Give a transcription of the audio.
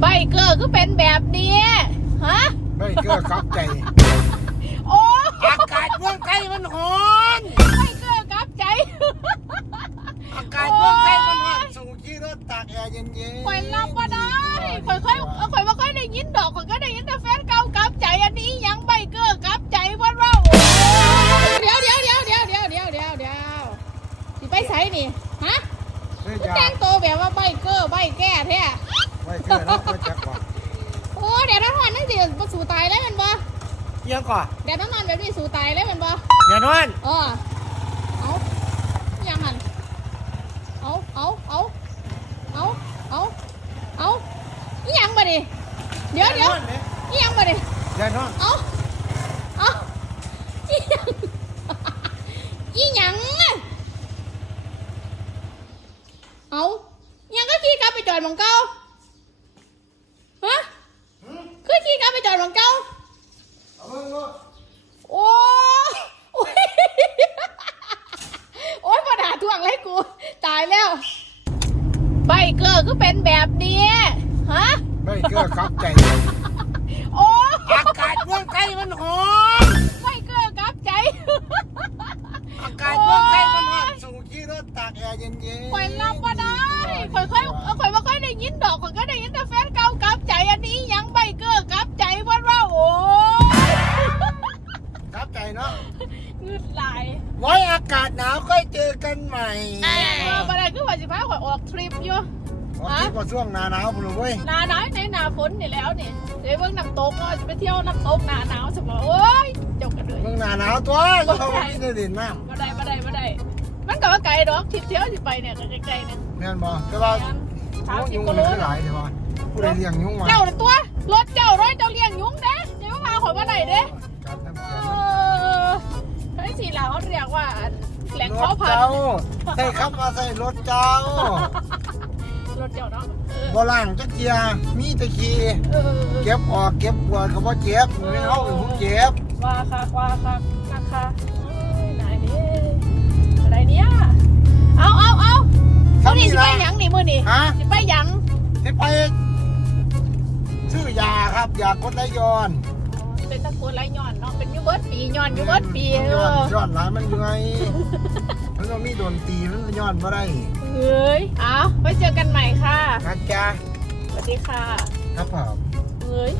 ใบเกอร์ก็เป็นแบบนี้ฮะไม่เกือครับใจ โอ้อากาศเมืองไทยมันร้อนใบเกอร์กับใจ อากาศเมืองไทยมันร้อนสูขี่รถตากแอร์เย็นๆข่อยรับมาได้ข่อยค่อยๆข่อยว่าค่อยได้ยินดอกข่อยก็ได้ยินแต่แฟนเก่ากับใจอันนี้ยังใบเกอร์กับใจว่าเราเดี๋ยวเดี๋ยวเดี๋ยวเดี๋ยวเดี๋ยวเดี๋ยวเดี๋ยวเดี๋ยวสิไปไสนี่ฮะเฮ้ยคือจ้าแต่งตัวแบบว่าใบเกอร์ใบแก้แท้ ไม่เกือแล้วก็จะก่อนโอ้เดี๋ยวน้ำมันนั่นสิมาสู่ตายแล้วแมันบ่เยี่ยงก่อนเดี๋ยวน้ำมันแบบนี้สู่ตายแล้วแมันบ่อย่านอนเออเอาอยังหันเอาเอาเอาเอาเอาเอาอีหยังบ่ดิเดี๋ยวเดี๋ยวอีหยังบ่ดิอย่านอนเอาเอาอีหยังอีหยังอะเอาอีหยังก็ขี่กลับไปจอดหมองเก่า ฮะคือขี่กลับไปจอดหมองเก่าเอาเบิ่งเนาะโอ้ยโอ้ยโอ้ยมาด่าทวงเลยกู ตายแล้วใบเกอร์ก็เป็นแบบนี้ฮะไม่เกือครับใจ โอ้ยอากาศเมืองไทยมันร้อนใบเกอร์กับใจ อากาศเมืองไทยมันร้อนสูงขี่รถตากแอร์เย็นๆ ข่อยรับมาได้ข่อยค่อยข่อยว่าค่อยได้ยินดอกข่อยก็ ดไหลายไว้อากาศหนาวค่อยเจอกันใหม่เออบันไดคือว่าสิพาข่อยออกทริปอยู่วันที่ก็ช่วงหนาหนาวพุ่นเว้ยหนาหนาวในหนาฝนนี่แล้วนี่เดี๋ยวเบิ่งน้ำตกเนาะจะไปเที่ยวน้ำตกหนาหนาวสมองโอ้ยเจ้ากันเลยเมืองหนาหนาวตัวเขาไม่ได้เด่นน้บ่ได้บ่ได้บ่ได้มันก็ว่าไกลดอกทริปเที่ยวสิไปเนี่ยก็ใกล้ๆเนี่ยำแม่นบ่แต่ว่าสามสิบยุงกิมันโลคือหลายใช่ป่ะผู้ใดเลี้ยงยุงมาเจ้าน่ะตัวรถเจ้ารถเจ้าเลี้ยงยุงเด้เดี๋ยวมาข่อยบ่ได้เด้ งรเพาะถพันเจ้าธุ์ใส่ขับมาใส่รถเจ้ารถเจ้าเนาะเออบ่ล่างจักเกียร์มีแตะขี่เออเก็บออกเก็บปวดเขาบ่เจ็บไม่เอาเป็นผู้เจ็บว่าค่ะว่าค่ะค่ะค่ะเอ้ยไหนนี่อะไรเนี่ย เอาเอาเอาถ้ามื้อมีนี้สิไปนะหยังนี่มื้อนี้ฮะสิไปหยังสิไปซื้อยาครับยากดไหลย้อน เป็นตะโกนไรย้อนเนาะเป็นอยูเบิร์ดปีย้อนอยูเบิร์ดปีเอย้อนอย้อนหลายมันยังไงมันก็มีดนตรีมันย้อนบ่ได้เฮ้ยเอาไว้เจอกันใหม่ค่ะนะจ๊ะสวัสดีค่ะ ครับผม เฮ้ย